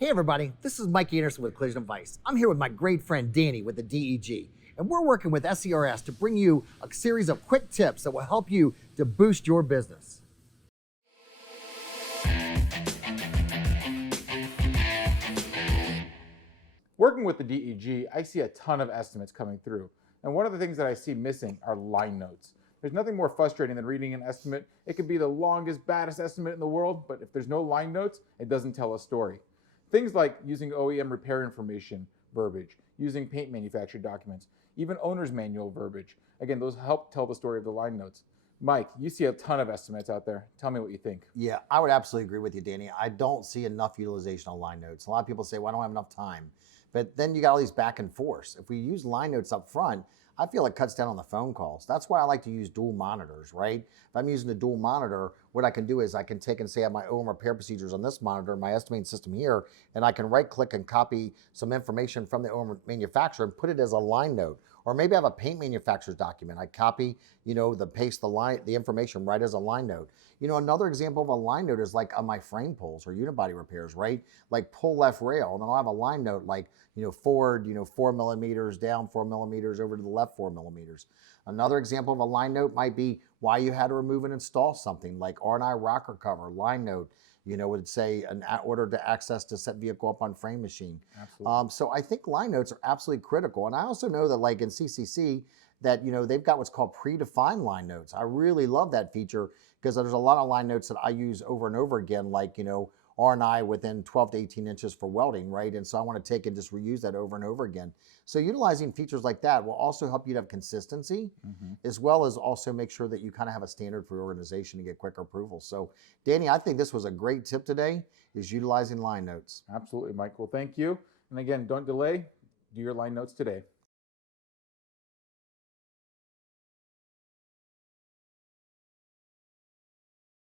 Hey everybody, this is Mike Anderson with Collision Advice. I'm here with my great friend Danny with the DEG, and we're working with SCRS to bring you a series of quick tips that will help you to boost your business. Working with the DEG, I see a ton of estimates coming through. And one of the things that I see missing are line notes. There's nothing more frustrating than reading an estimate. It could be the longest, baddest estimate in the world, but if there's no line notes, it doesn't tell a story. Things like using OEM repair information verbiage, using paint manufacturer documents, even owner's manual verbiage. Again, those help tell the story of the line notes. Mike, you see a ton of estimates out there. Tell me what you think. Yeah, I would absolutely agree with you, Danny. I don't see enough utilization on line notes. A lot of people say, well, I don't have enough time. But then you got all these back and forths. If we use line notes up front, I feel it cuts down on the phone calls. That's why I like to use dual monitors, right? If I'm using a dual monitor, what I can do is I can take and say I have my OM repair procedures on this monitor, my estimating system here, and I can right click and copy some information from the OM manufacturer and put it as a line note. Or maybe I have a paint manufacturer's document. I copy, paste the information right as a line note. Another example of a line note is like on my frame pulls or unibody repairs, right? Like pull left rail, and then I'll have a line note like, forward, 4 millimeters, down 4 millimeters, over to the left 4 millimeters. Another example of a line note might be why you had to remove and install something like R&I rocker cover, line note, would say an order to access to set vehicle up on frame machine. Absolutely. So I think line notes are absolutely critical. And I also know that like in CCC that, they've got what's called predefined line notes. I really love that feature because there's a lot of line notes that I use over and over again, like, R&I within 12 to 18 inches for welding, right? And so I want to take and just reuse that over and over again. So utilizing features like that will also help you to have consistency, as well as also make sure that you kind of have a standard for your organization to get quicker approval. So Danny, I think this was a great tip today, is utilizing line notes. Absolutely, Mike. Well, thank you. And again, don't delay. Do your line notes today.